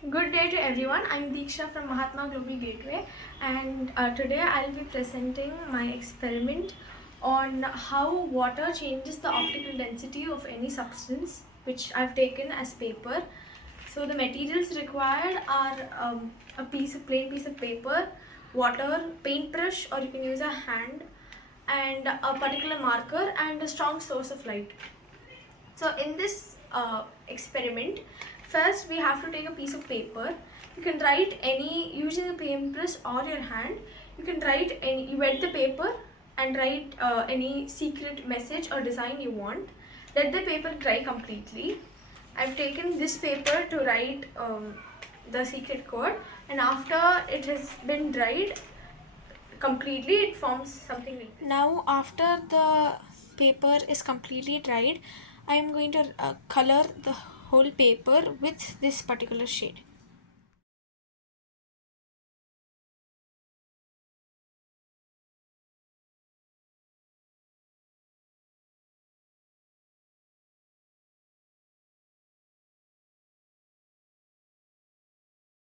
Good day to everyone. I'm Deeksha from Mahatma Global Gateway, and today I'll be presenting my experiment on how water changes the optical density of any substance, which I've taken as paper. So the materials required are a plain piece of paper, water, paintbrush, or you can use a hand, and a particular marker and a strong source of light. So in this experiment, first we have to take a piece of paper. You can write any, using a paintbrush or your hand, you can write any, you wet the paper and write any secret message or design you want. Let the paper dry completely. I've taken this paper to write the secret code, and after it has been dried completely, it forms something like this. Now after the paper is completely dried, I am going to color the whole paper with this particular shade.